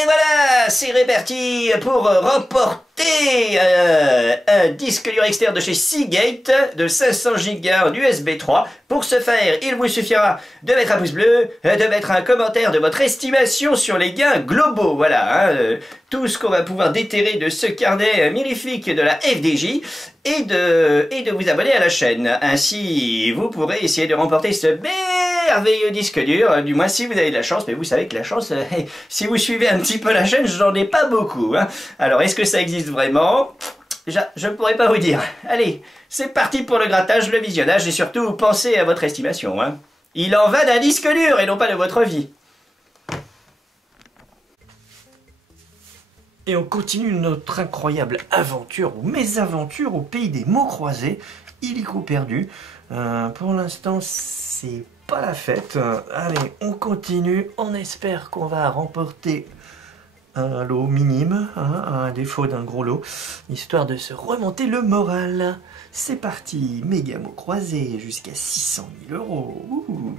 Et voilà, c'est réparti pour remporter un disque dur externe de chez Seagate de 500 Go en USB 3. Pour ce faire, il vous suffira de mettre un pouce bleu, de mettre un commentaire de votre estimation sur les gains globaux. Voilà, tout ce qu'on va pouvoir déterrer de ce carnet mirifique de la FDJ et de vous abonner à la chaîne. Ainsi, vous pourrez essayer de remporter ce merveilleux disque dur, du moins si vous avez de la chance, mais vous savez que la chance, si vous suivez un petit peu la chaîne, j'en ai pas beaucoup. Hein. Alors, est-ce que ça existe vraiment ? Je ne pourrais pas vous dire. Allez, c'est parti pour le grattage, le visionnage, et surtout, pensez à votre estimation. Hein. Il en va d'un disque dur et non pas de votre vie. Et on continue notre incroyable aventure ou mésaventure au pays des mots croisés, illico perdu. Pour l'instant, c'est pas la fête. Allez, on continue. On espère qu'on va remporter un lot minime, hein, à défaut d'un gros lot, histoire de se remonter le moral. C'est parti, méga mots croisés jusqu'à 600 000 €. Ouh.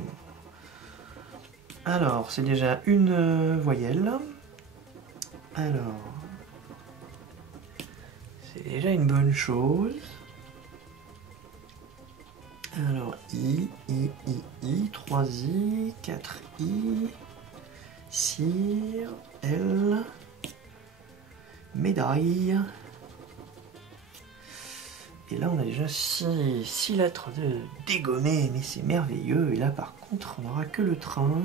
Alors, c'est déjà une voyelle. Alors, c'est déjà une bonne chose. Alors, I, 3I, 4I, cire, L, médaille. Et là, on a déjà 6 lettres de dégommées, mais c'est merveilleux. Et là, par contre, on n'aura que le train.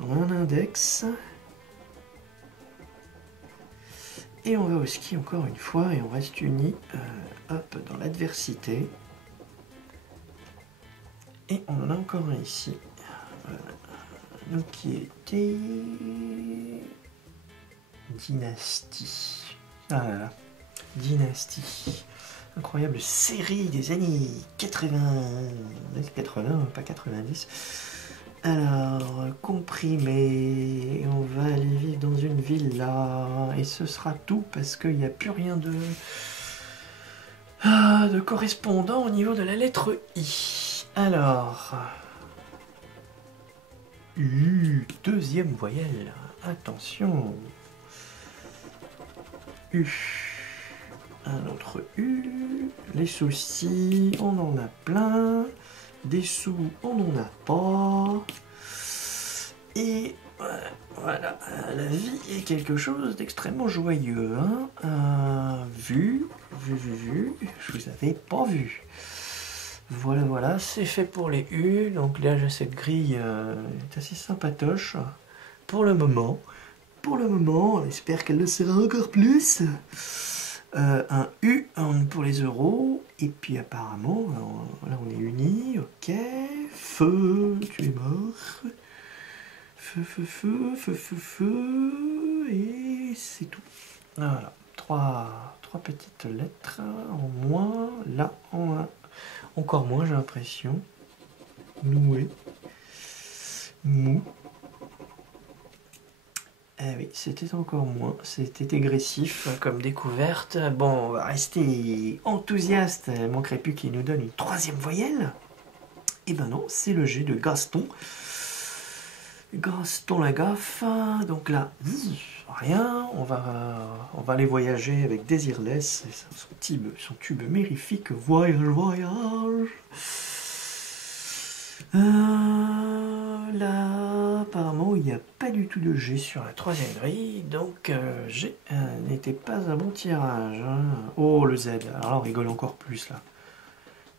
On a un index. Et on va au ski encore une fois et on reste unis hop, dans l'adversité. Et on en a encore un ici. Voilà. Donc qui était Dynastie. Ah là là. Dynastie. Incroyable série des années 80, pas 90. Alors, comprimé, on va aller vivre dans une villa, et ce sera tout parce qu'il n'y a plus rien de correspondant au niveau de la lettre I. Alors, U, deuxième voyelle, attention, U, un autre U, les soucis, on en a plein. Des sous, on n'en a pas. Et voilà, la vie est quelque chose d'extrêmement joyeux. Hein. Vu, je vous avais pas vu. Voilà, c'est fait pour les U. Donc là, cette grille est assez sympatoche pour le moment. On espère qu'elle le sera encore plus. Un U pour les euros, et puis apparemment, là on est unis, ok, feu, tu es mort, feu, et c'est tout. Voilà, trois petites lettres en moins, là en encore moins j'ai l'impression, noué, mou. Ah oui, c'était encore moins, c'était agressif comme découverte. Bon, on va rester enthousiaste, il ne manquerait plus qu'il nous donne une troisième voyelle. Et ben non, c'est le G de Gaston. Gaston la gaffe, donc là, rien, on va aller voyager avec Désirless, son tube mirifique, voyage. Là, apparemment, il n'y a pas du tout de G sur la troisième grille, donc G n'était pas un bon tirage. Hein. Oh, le Z, alors là, on rigole encore plus, là.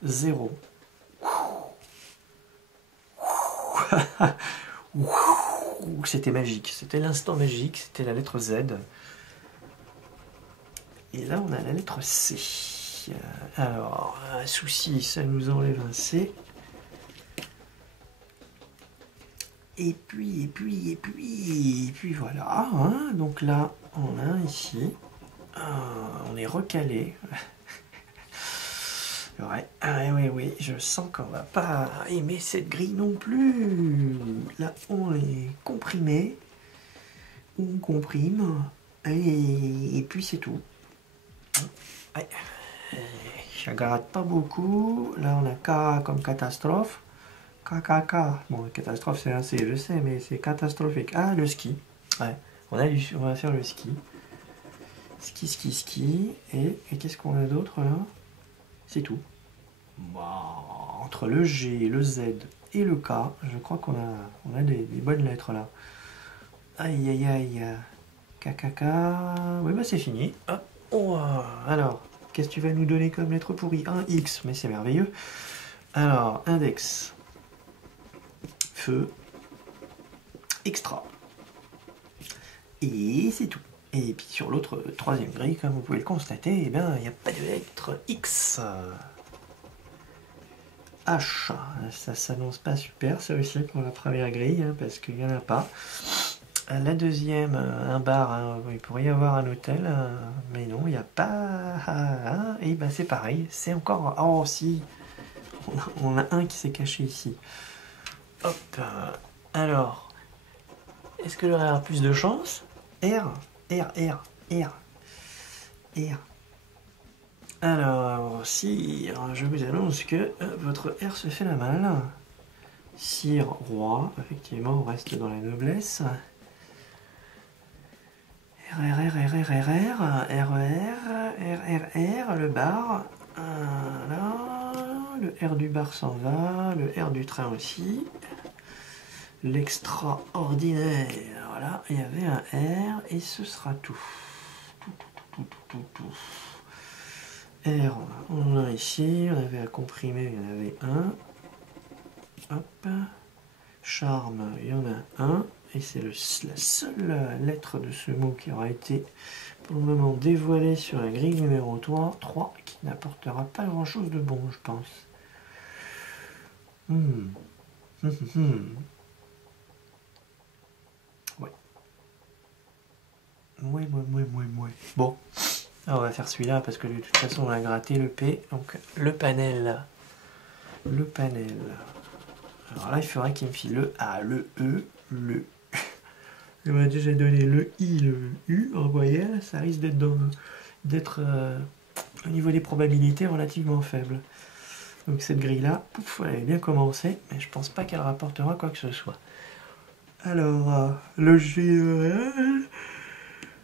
0. C'était magique, c'était l'instant magique, c'était la lettre Z. Et là, on a la lettre C. Alors, un souci, ça nous enlève un C. Et puis voilà, hein. Donc là, on a un ici, on est recalé. Ouais, oui, je sens qu'on va pas aimer cette grille non plus. Là, on est comprimé, on comprime, et puis c'est tout. Ouais. Je gratte pas beaucoup, là on a K comme catastrophe. KKK. Bon, catastrophe, c'est un C, je sais, mais c'est catastrophique. Ah, le ski. Ouais. On va faire le ski. Ski. Et qu'est-ce qu'on a d'autre là? C'est tout. Wow. Entre le G, le Z et le K, je crois qu'on a des bonnes lettres là. Aïe. KKK. Oui, bah c'est fini. Hop. Oh, alors, qu'est-ce que tu vas nous donner comme lettre pourrie? Un X, mais c'est merveilleux. Alors, index. Feu. Extra. Et c'est tout. Et puis sur l'autre troisième grille, comme vous pouvez le constater, eh bien, il n'y a pas de lettre X. H. Ça s'annonce pas super, ça aussi, pour la première grille, hein, parce qu'il n'y en a pas. La deuxième, un bar, hein, il pourrait y avoir un hôtel, mais non, il n'y a pas. Et ben c'est pareil, c'est encore. Oh si, on a un qui s'est caché ici. Hop. Alors, est-ce que j'aurai plus de chance? R. Alors, sire, je vous annonce que votre R se fait la malle. Sire, roi, effectivement, on reste dans la noblesse. RER, le bar. Là, le R du bar s'en va, le R du train aussi. L'extraordinaire, voilà, il y avait un R et ce sera tout. Tout. R, on en a ici, on avait à comprimer, il y en avait un. Hop. Charme, il y en a un. Et c'est la seule lettre de ce mot qui aura été pour le moment dévoilée sur la grille numéro 3 qui n'apportera pas grand chose de bon, je pense. Ouais. Bon, on va faire celui-là parce que de toute façon on a gratté le P. Donc le panel. Alors là il faudrait qu'il me file le A, le E, le Il m'a déjà donné le I, le U en voyelle. Ça risque d'être au niveau des probabilités relativement faible. Donc cette grille-là, elle avait bien commencé, mais je pense pas qu'elle rapportera quoi que ce soit. Alors, le G,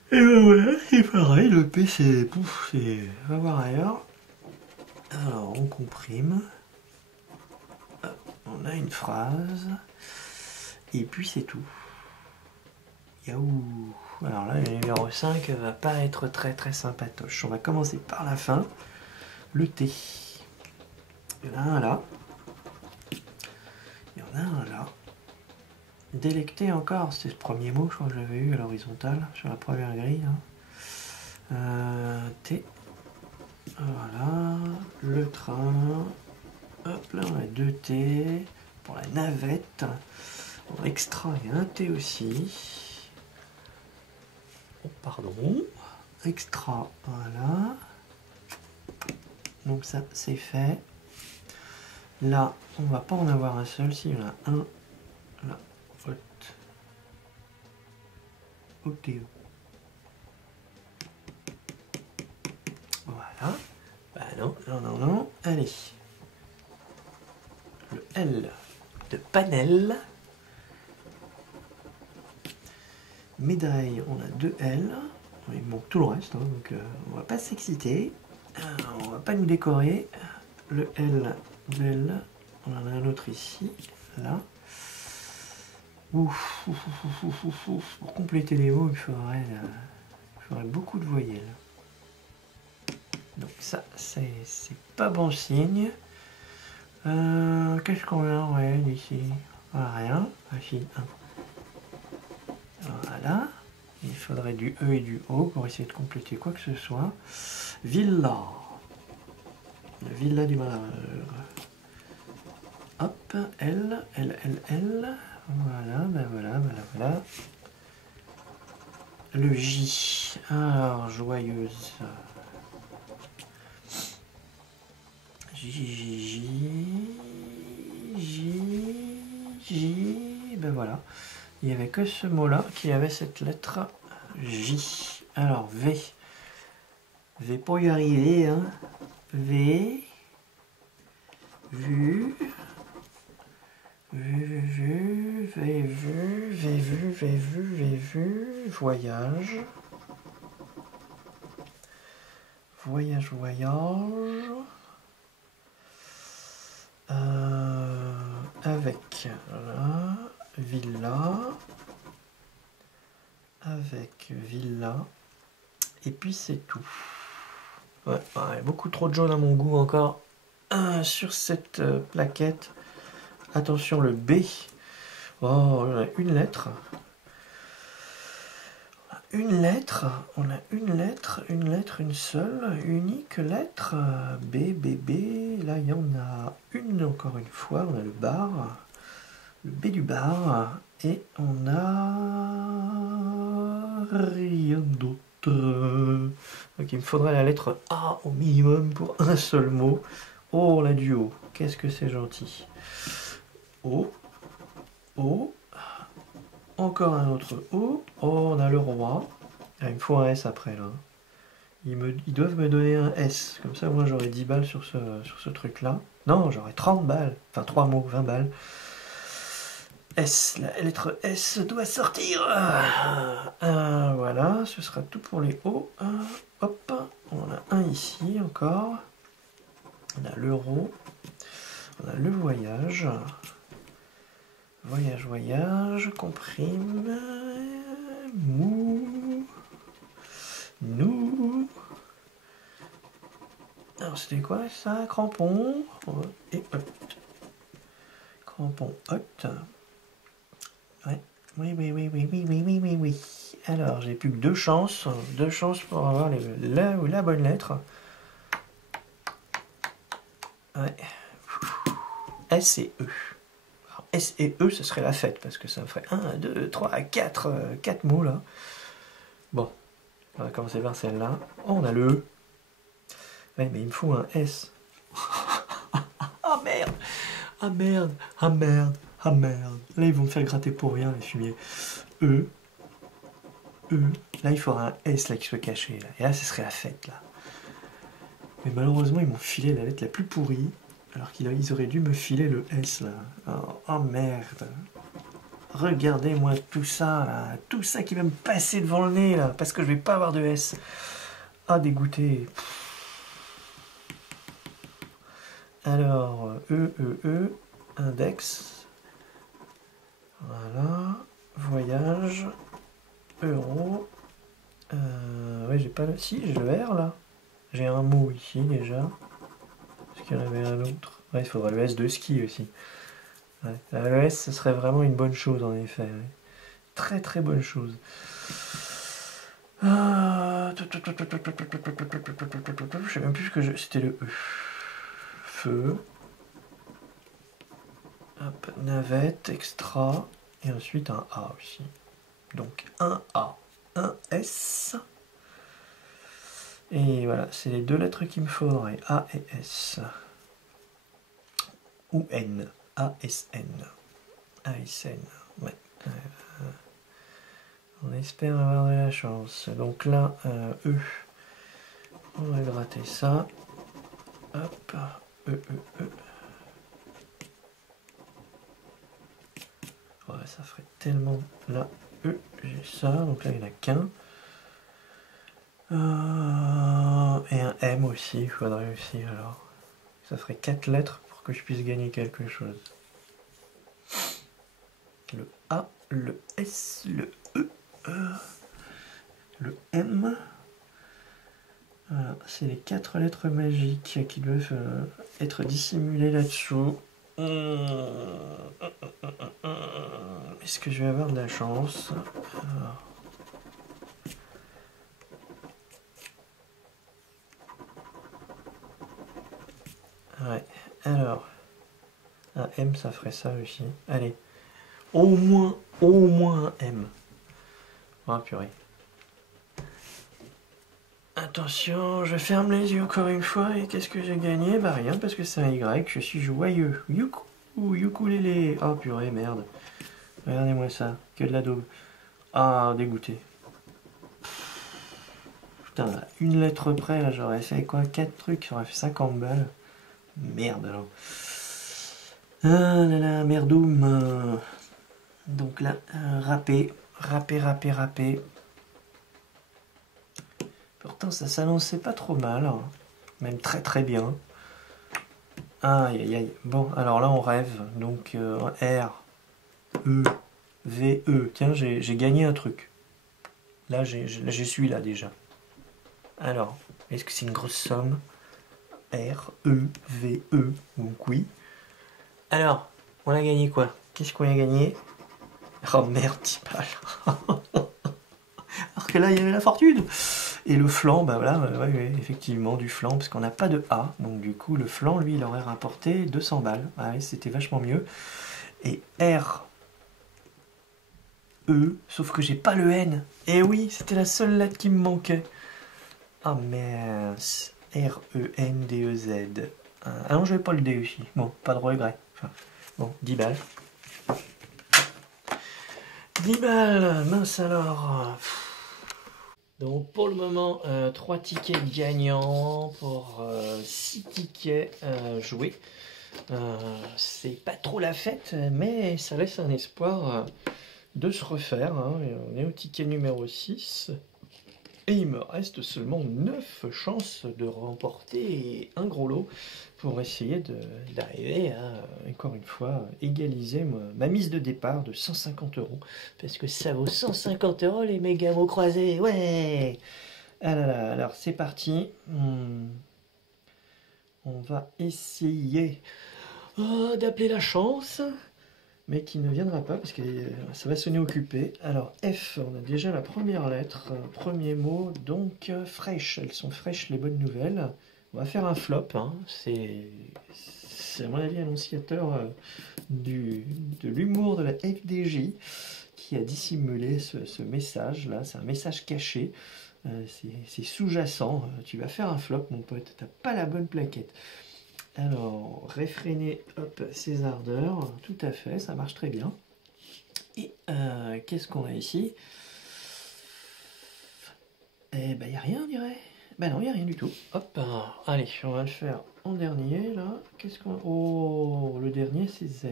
et ben voilà, c'est pareil, le P c'est, va voir ailleurs. Alors, on comprime. On a une phrase. Et puis c'est tout. Yaou. Alors là, le numéro 5 va pas être très sympatoche. On va commencer par la fin. Le T. Il y en a un là. Il y en a un là. Délecter encore, c'est ce premier mot, je crois que j'avais eu à l'horizontale sur la première grille. T. Voilà. Le train. Hop, là on a 2 T. Pour la navette. Pour l'extra, il y a un T aussi. Oh, pardon. Extra, voilà. Donc ça, c'est fait. Là, on va pas en avoir un seul. Si, il y en a un. Là, OTO. Voilà. Bah non. Allez. Le L de panel. Médaille, on a 2 L. Il manque tout le reste, hein, donc on va pas s'exciter. On va pas nous décorer. Le L de L. On en a un autre ici. Là. Ouf. Pour compléter les mots, il faudrait beaucoup de voyelles. Donc ça, c'est pas bon signe. Qu'est-ce qu'on a ouais, ici? Rien. Voilà. Il faudrait du E et du O pour essayer de compléter quoi que ce soit. Villa. La villa du malheur. Hop, L. Voilà, voilà. Le J. Alors, joyeuse. J. Ben voilà. Il n'y avait que ce mot-là qui avait cette lettre J. Alors, V. V pour y arriver, hein. V. Vu. voyage. Voyage. Avec là, villa. Avec villa. Et puis c'est tout. Ouais, beaucoup trop de jaune à mon goût encore. Sur cette plaquette. Attention, le B. Oh, on a une lettre. Une lettre, une seule, unique lettre. B. Là, il y en a une encore une fois. On a le bar, le B du bar. Et on a rien d'autre. Donc il me faudrait la lettre A au minimum pour un seul mot. Oh, la duo, qu'est-ce que c'est gentil. O. Encore un autre O. Oh, on a le roi. Ah, il me faut un S après là. Ils doivent me donner un S. Comme ça, moi j'aurai 10 balles sur ce truc-là. Non, j'aurai 30 balles. Enfin, 3 mots, 20 balles. S, la lettre S doit sortir. Voilà, ce sera tout pour les O. Hop, on en a un ici encore. On a l'euro. On a le voyage. Voyage, comprime, mou, nous. Alors c'était quoi ça? Crampon et hot. Crampon hot. Ouais. Oui. Alors j'ai plus que deux chances pour avoir la bonne lettre. Ouais. S et E. S et E, ce serait la fête, parce que ça me ferait 1, 2, 3, 4 mots, là. Bon, on va commencer par celle-là. Oh, on a le E. Ouais, mais il me faut un S. Ah merde. Là, ils vont me faire gratter pour rien, les fumiers. E. Là, il faudra un S, là, qui soit caché, là. Et là, ce serait la fête, là. Mais malheureusement, ils m'ont filé la lettre la plus pourrie. Alors qu'ils auraient dû me filer le S là. Oh merde. Regardez-moi tout ça là. Tout ça qui va me passer devant le nez là. Parce que je vais pas avoir de S. Ah dégoûté. Alors, index. Voilà. Voyage. Euro. Ouais, j'ai pas le. Si, j'ai le R là. J'ai un mot ici déjà. Est-ce qu'il y en avait un autre? Ouais, il faudra le S de ski aussi. Ouais. Le S, ce serait vraiment une bonne chose en effet. Ouais. Très très bonne chose. Je sais même plus ce que c'était le E. Feu. Hop, navette, extra. Et ensuite un A aussi. Donc un A, un S. Et voilà, c'est les deux lettres qu'il me faudrait. A et S. Ou N. A-S-N. A-S-N. Ouais. On espère avoir de la chance. Donc là, E. On va gratter ça. Hop. E. Ouais, ça ferait tellement. Là, E. J'ai ça. Donc là, il n'y en a qu'un. Et un M aussi, il faudrait aussi alors. Ça ferait 4 lettres pour que je puisse gagner quelque chose. Le A, le S, le E, le M. Voilà, c'est les 4 lettres magiques qui doivent être dissimulées là-dessous. Est-ce que je vais avoir de la chance? Ouais, alors, un M, ça ferait ça aussi. Allez, au moins un M. Oh purée. Attention, je ferme les yeux encore une fois, et qu'est-ce que j'ai gagné? Bah rien, parce que c'est un Y, je suis joyeux. Ukulélé. Oh purée, merde. Regardez-moi ça, que de la daube. Ah, dégoûté. Putain, une lettre près, là, j'aurais fait quoi? 4 trucs, j'aurais fait 50 balles. Merde alors. Ah là là, merdoum. Donc là, râpé, râpé, râpé, râpé. Pourtant, ça s'annonçait pas trop mal, hein. Même très très bien. Aïe aïe aïe. Bon, alors là, on rêve. Donc, R, E, V, E. Tiens, j'ai gagné un truc. Là, j'ai suis là déjà. Alors, est-ce que c'est une grosse somme? R, E, V, E. Donc oui. Alors, on a gagné quoi? Qu'est-ce qu'on a gagné? Oh merde, 10 balles. Alors que là, il y avait la fortune. Et le flanc, bah voilà, ouais, effectivement, du flanc, parce qu'on n'a pas de A. Donc du coup, le flanc, lui, il aurait rapporté 200 balles. Ah ouais, c'était vachement mieux. Et R, E, sauf que j'ai pas le N. Et oui, c'était la seule lettre qui me manquait. Ah mince. R, E, N, D, E, Z. Ah non, j'avais pas le D aussi. Bon, pas de regret. Enfin, bon, 10 balles. 10 balles, mince alors. Donc pour le moment, 3 tickets gagnants pour 6 tickets joués. C'est pas trop la fête, mais ça laisse un espoir de se refaire, hein. On est au ticket numéro 6. Et il me reste seulement 9 chances de remporter un gros lot pour essayer d'arriver à, encore une fois, égaliser ma mise de départ de 150 euros. Parce que ça vaut 150 euros les méga mots croisés, ouais! Ah là là, alors c'est parti. On va essayer d'appeler la chance, mais qui ne viendra pas parce que ça va sonner occupé. Alors F, on a déjà la première lettre, premier mot, donc fraîche. Elles sont fraîches les bonnes nouvelles. On va faire un flop, hein. C'est à mon avis annonciateur de l'humour de la FDJ qui a dissimulé ce message là. C'est un message caché. C'est sous-jacent. Tu vas faire un flop, mon pote. T'as pas la bonne plaquette. Alors, réfréner, hop, ses ardeurs. Tout à fait, ça marche très bien. Et qu'est-ce qu'on a ici? Eh ben, il n'y a rien, on dirait. Ben non, il n'y a rien du tout. Hop, allez, on va le faire en dernier, là. Qu'est-ce qu'on... Oh, le dernier, c'est Z.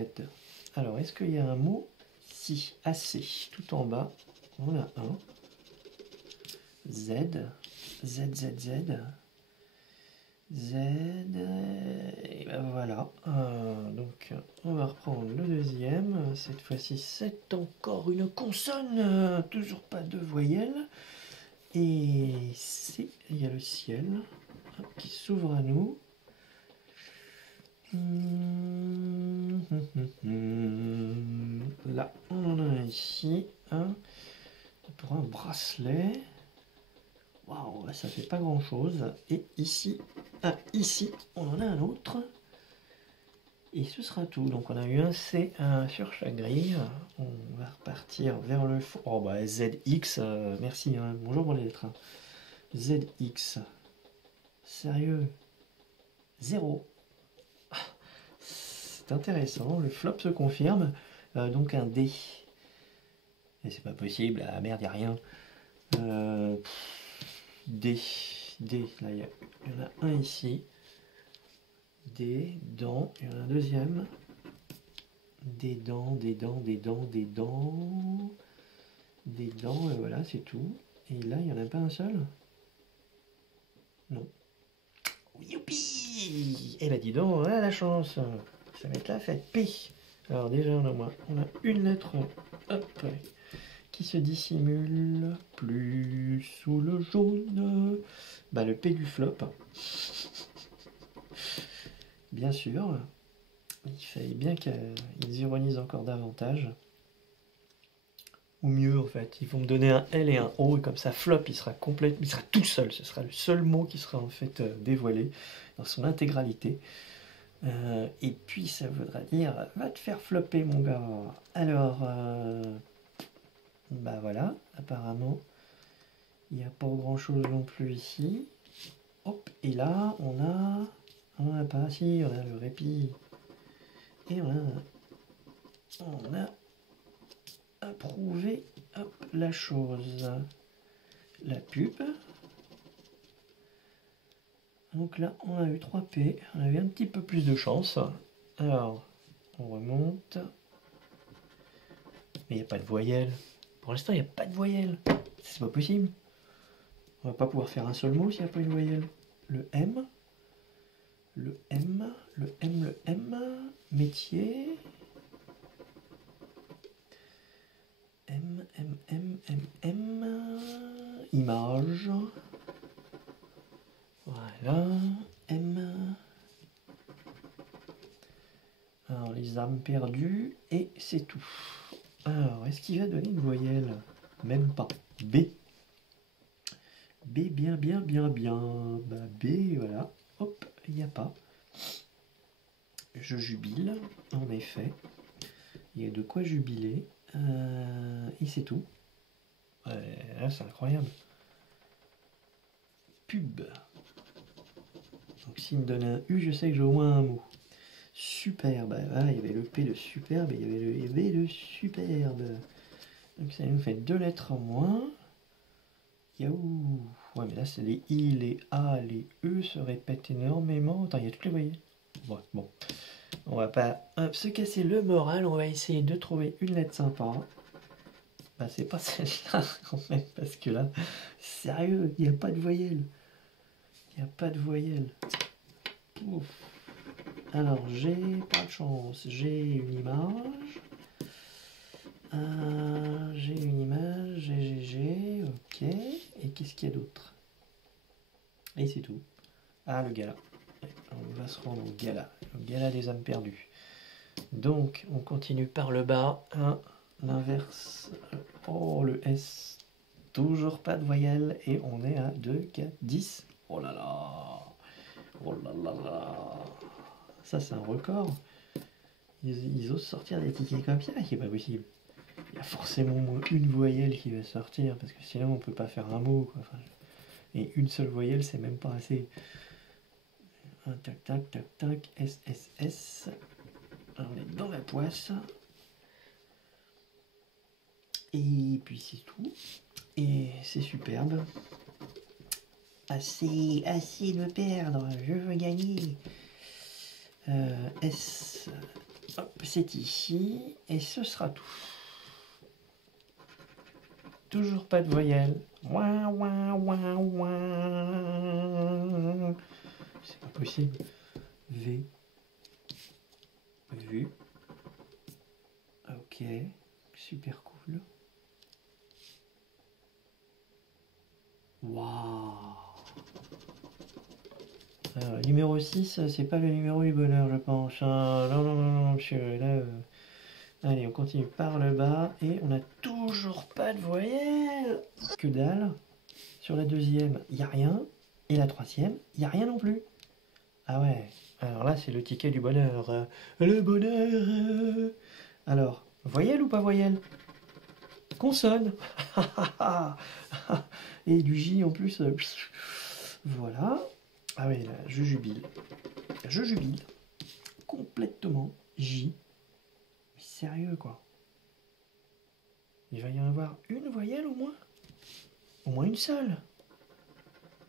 Alors, est-ce qu'il y a un mot? Si, assez. Tout en bas, on a un. Z, Z, Z, Z, Z, et ben voilà. Donc on va reprendre le deuxième. Cette fois-ci, c'est encore une consonne, toujours pas de voyelle. Et c'est, il y a le ciel qui s'ouvre à nous. Là, on en a un ici, pour un bracelet. Waouh, ça fait pas grand chose. Et ici, ici, on en a un autre. Et ce sera tout. Donc on a eu un C sur chaque grille. On va repartir vers le fond. Oh bah ZX, merci, hein. Bonjour pour les lettres. ZX. Sérieux. 0. C'est intéressant, le flop se confirme. Donc un D. Et c'est pas possible, ah merde, y a rien. D, là il y en a un ici. Des dents, il y en a un deuxième. Des dents, des dents, des dents, des dents. Des dents, et voilà, c'est tout. Et là, il n'y en a pas un seul? Non. Youpi! Eh ben dis donc, on a la chance. Ça va être la fête. P. Alors déjà, on a une lettre, hop, qui se dissimule plus sous le jaune. Bah le P du flop. Bien sûr. Il fallait bien qu'ils ironisent encore davantage. Ou mieux en fait, ils vont me donner un L et un O et comme ça flop il sera complet, il sera tout seul, ce sera le seul mot qui sera en fait dévoilé dans son intégralité. Et puis ça voudra dire va te faire flopper mon gars. Alors bah voilà, apparemment il n'y a pas grand chose non plus ici. Hop, et là on a pas, si on a le répit. Et on a approuvé, hop, la chose. La pub. Donc là, on a eu 3 P. On a eu un petit peu plus de chance. Alors, On remonte. Mais il n'y a pas de voyelle. Pour l'instant, il n'y a pas de voyelle. C'est pas possible. On va pas pouvoir faire un seul mot s'il n'y a pas une voyelle. Le M. Le M. Le M. Le M. Métier. M. M. M. M. M. Image. Voilà. M. Alors, les âmes perdues. Et c'est tout. Alors, est-ce qu'il va donner une voyelle? Même pas. B. B, bien, bien, bien, bien. Bah, B, voilà. Hop, il n'y a pas. Je jubile, en effet. Il y a de quoi jubiler. Et c'est tout. Ouais, là, c'est incroyable. Pub. Donc, s'il me donne un U, je sais que j'ai au moins un mot. Superbe. Ah, il y avait le P de superbe et il y avait le V de superbe. Donc, ça nous fait 2 lettres en moins. Yaou. Ouais, mais là, c'est les I, les A, les E se répètent énormément. Attends, il y a toutes les voyelles. Ouais, bon. On va pas se casser le moral. On va essayer de trouver une lettre sympa. Bah, c'est pas celle-là, quand même, parce que là, sérieux, il n'y a pas de voyelle. Il n'y a pas de voyelle. Ouf. Alors, j'ai pas de chance. J'ai une image. J'ai une image. J'ai. Ok. Et qu'est-ce qu'il y a d'autre? Et c'est tout. Ah, le gala. On va se rendre au gala. Le gala des âmes perdues. Donc, on continue par le bas. L'inverse. Oh, le S. Toujours pas de voyelle. Et on est à 2, 4, 10. Oh là là. Oh là là là. Ça, c'est un record. Ils osent sortir des tickets comme ça. C'est pas possible. Il y a forcément au moins une voyelle qui va sortir. Parce que sinon, on peut pas faire un mot, quoi. Enfin, et une seule voyelle, c'est même pas assez. Tac, tac, tac, tac. S, S, S. Alors, on est dans la poisse. Et puis c'est tout. Et c'est superbe. Assez de me perdre. Je veux gagner. S. Hop, c'est ici. Et ce sera tout. Toujours pas de voyelle. Ouin, ouin, ouin, ouin. C'est pas possible. V. Vu. Ok. Super cool. Waouh. Alors, numéro 6, c'est pas le numéro du bonheur, je pense. Non, non, non, non, monsieur. Là, allez, on continue par le bas. Et on n'a toujours pas de voyelle. Que dalle. Sur la deuxième, il n'y a rien. Et la troisième, il n'y a rien non plus. Ah ouais. Alors là, c'est le ticket du bonheur. Le bonheur. Alors, voyelle ou pas voyelle? Consonne. Et du J en plus. Voilà. Ah oui, là, je jubile. Je jubile. Complètement. J. Mais sérieux, quoi. Il va y en avoir une voyelle au moins? Au moins une seule.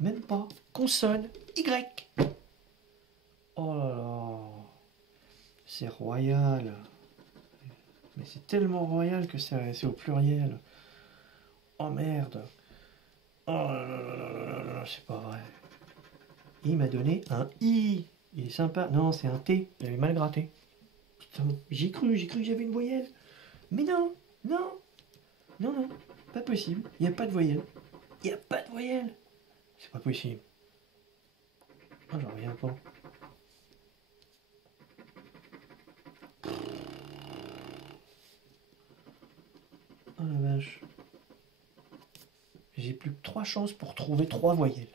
Même pas. Consonne. Y. Oh là là. C'est royal. Mais c'est tellement royal que c'est au pluriel. Oh merde. Oh là là là là là là, c'est pas vrai. Il m'a donné un I. Il est sympa. Non, c'est un T. J'avais mal gratté. Putain, j'ai cru que j'avais une voyelle. Mais non, non, non, non, pas possible. Il n'y a pas de voyelle. Il n'y a pas de voyelle. C'est pas possible. Ah, j'en reviens pas. Oh la vache. J'ai plus que 3 chances pour trouver 3 voyelles.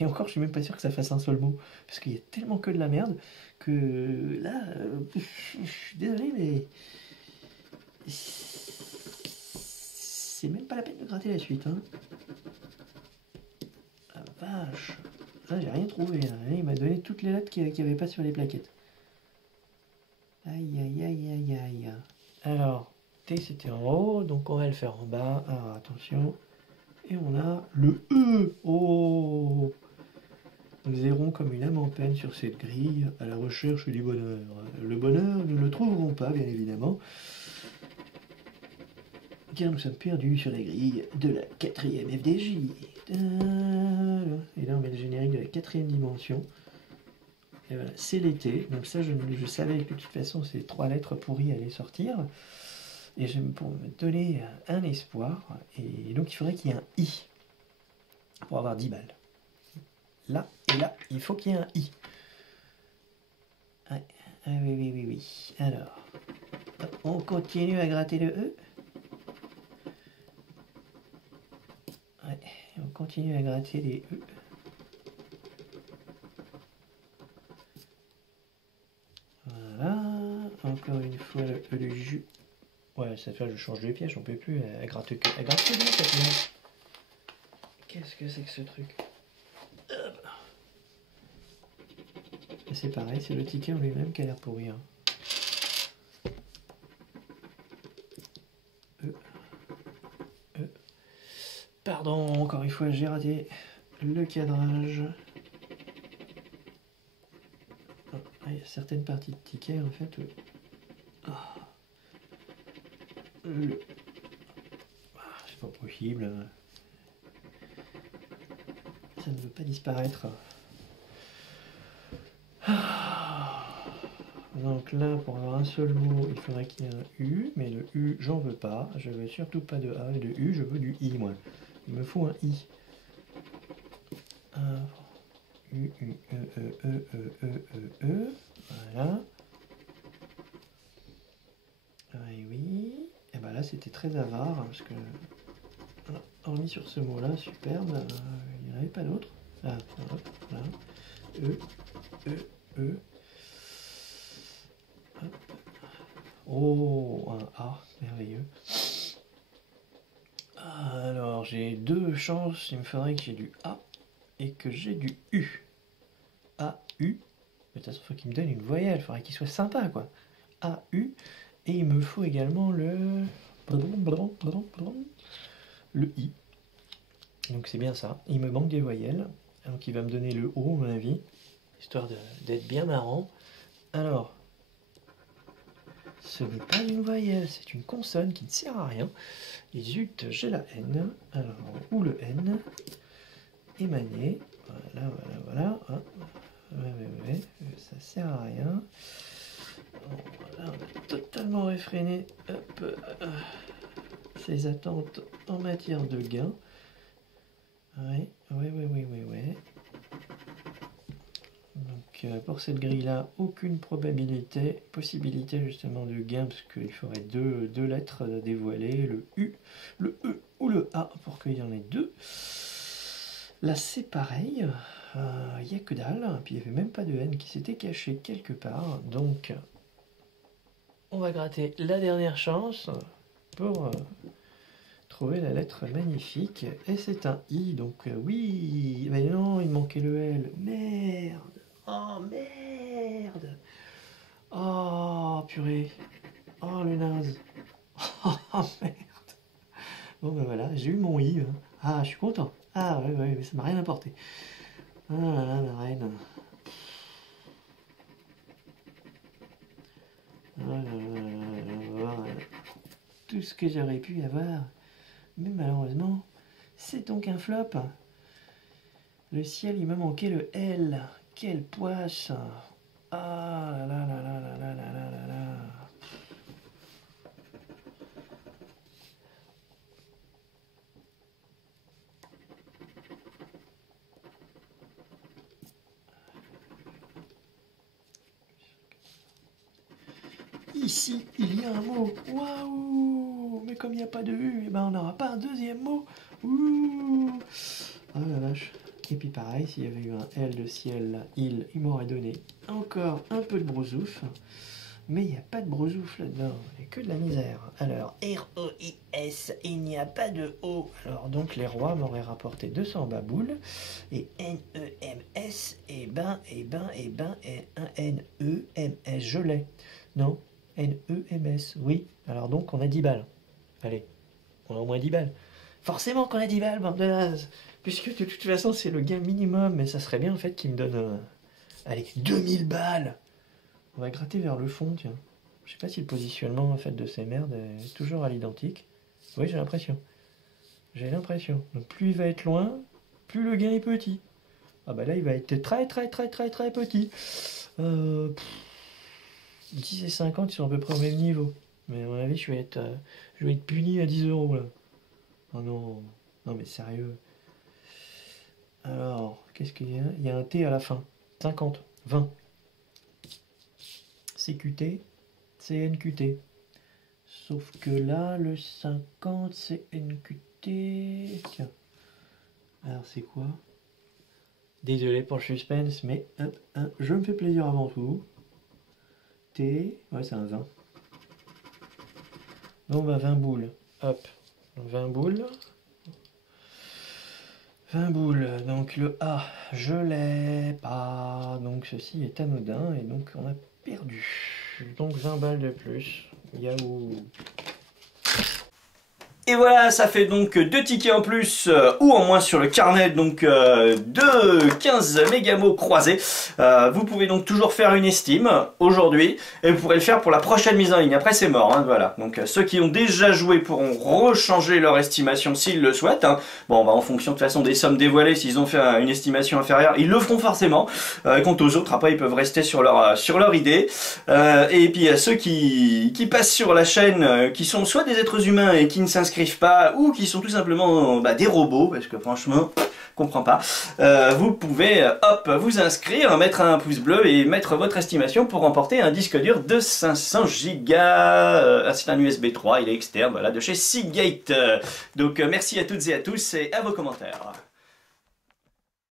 Et encore, je suis même pas sûr que ça fasse un seul mot. Parce qu'il y a tellement que de la merde que là, je suis désolé, mais c'est même pas la peine de gratter la suite. Hein. Ah vache. Là, j'ai rien trouvé. Là. Il m'a donné toutes les lettres qu'il n'y avait pas sur les plaquettes. Aïe, aïe, aïe, aïe, aïe. Alors, T, c'était en haut, donc on va le faire en bas. Alors, attention. Et on a le E. Oh! Nous errons comme une âme en peine sur cette grille à la recherche du bonheur. Le bonheur, nous ne le trouverons pas, bien évidemment, car nous sommes perdus sur la grille de la 4e FDJ. Et là, on met le générique de la 4e dimension. Et voilà, c'est l'été. Donc ça, je savais que de toute façon, ces 3 lettres pourries allaient sortir. Et pour me donner un espoir. Et donc, il faudrait qu'il y ait un I pour avoir 10 balles. Là et là, il faut qu'il y ait un I. Ouais. Ah oui. Alors, on continue à gratter le E. Ouais, on continue à gratter les E. Voilà. Encore une fois, le E de jus. Ouais, ça fait, je change de pièce, j'en peux plus. Elle gratte que bien, cette merde. Qu'est-ce que c'est que ce truc? C'est pareil, c'est le ticket en lui-même qui a l'air pourri. Hein. Pardon, encore une fois, j'ai raté le cadrage. Il y a certaines parties de ticket, en fait. C'est pas possible. Ça ne veut pas disparaître. Donc là, pour avoir un seul mot, il faudrait qu'il y ait un U, mais le U, j'en veux pas. Je veux surtout pas de A et de U, je veux du I, moi. Il me faut un I. U, U, E. Voilà. Oui. Et ben là, c'était très avare, parce que... hormis sur ce mot-là, superbe, il n'y en avait pas d'autre. Ah, voilà. E. Oh, un A, merveilleux. Alors, j'ai 2 chances, il me faudrait que j'ai du A et que j'ai du U. A, U. De toute façon, il faut qu'il me donne une voyelle, il faudrait qu'il soit sympa, quoi. A, U. Et il me faut également le I. Donc c'est bien ça. Il me manque des voyelles. Donc il va me donner le O, à mon avis, histoire d'être bien marrant. Alors, ce n'est pas une voyelle, c'est une consonne qui ne sert à rien. Et zut, j'ai la N. Alors, où le N? Émané. Voilà. Ouais, ça sert à rien. Voilà, on a totalement réfréné ses attentes en matière de gain. Ouais. Donc pour cette grille-là, aucune possibilité justement de gain, parce qu'il faudrait deux lettres dévoilées, le U, le E ou le A, pour qu'il y en ait 2. Là c'est pareil, il n'y a que dalle, puis il n'y avait même pas de N qui s'était caché quelque part, donc on va gratter la dernière chance pour trouver la lettre magnifique, et c'est un I, donc oui, mais non, il manquait le L, merde, oh merde, oh purée, oh le naze, oh merde, bon ben voilà, j'ai eu mon I, hein. Ah je suis content, ah ouais, mais ça m'a rien apporté, ah là là, la reine, tout ce que j'aurais pu avoir, mais malheureusement, c'est donc un flop. Le ciel, il m'a manqué le L. Quelle poisse. Ah là là là là là là là là là. Ici, il y a un mot. Waouh! Mais comme il n'y a pas de U, eh ben on n'aura pas un deuxième mot. Ouh! Oh la vache. Et puis pareil, s'il y avait eu un L de ciel là, il m'aurait donné encore un peu de brousouf. Mais il n'y a pas de brousouf là-dedans, il n'y a que de la misère. Alors, R-O-I-S, il n'y a pas de O. Alors donc les rois m'auraient rapporté 200 baboules. Et N-E-M-S, un N-E-M-S, je l'ai. Non, N-E-M-S, oui. Alors donc on a 10 balles. Allez, on a au moins 10 balles. Forcément qu'on a 10 balles, bande de naze. Puisque de toute façon, c'est le gain minimum. Mais ça serait bien, en fait, qu'il me donne... allez, 2000 balles. On va gratter vers le fond, tiens. Je sais pas si le positionnement, en fait, de ces merdes est toujours à l'identique. Oui, j'ai l'impression. J'ai l'impression. Donc, plus il va être loin, plus le gain est petit. Ah bah là, il va être très petit. 10 et 50, ils sont à peu près au même niveau. Mais à mon avis, je vais être puni à 10 € là. Oh non, non mais sérieux. Alors, qu'est-ce qu'il y a? Il y a un T à la fin. 50, 20. CQT, CNQT. Sauf que là, le 50, c'est NQT. Tiens. Alors, c'est quoi? Désolé pour le suspense, mais hop, je me fais plaisir avant tout. T, ouais, c'est un 20. Donc, bah, 20 boules. Hop, 20 boules. 20 boules. Donc, le A, je l'ai pas. Donc, ceci est anodin. Et donc, on a perdu. Donc, 20 balles de plus. Yahoo! Et voilà, ça fait donc 2 tickets en plus ou en moins sur le carnet, donc de 15 mégamots croisés. Vous pouvez donc toujours faire une estime aujourd'hui et vous pourrez le faire pour la prochaine mise en ligne. Après c'est mort, hein, voilà. Donc ceux qui ont déjà joué pourront rechanger leur estimation s'ils le souhaitent. Hein. Bon, bah, en fonction de toute façon des sommes dévoilées, s'ils ont fait une estimation inférieure, ils le feront forcément. Quant aux autres, après ils peuvent rester sur leur idée. Et puis ceux qui passent sur la chaîne, qui sont soit des êtres humains et qui ne s'inscrivent pas ou qui sont tout simplement des robots, parce que franchement je comprends pas, vous pouvez hop vous inscrire, mettre un pouce bleu et mettre votre estimation pour remporter un disque dur de 500 Go. C'est un USB 3, il est externe, voilà, de chez Seagate. Donc merci à toutes et à tous et à vos commentaires.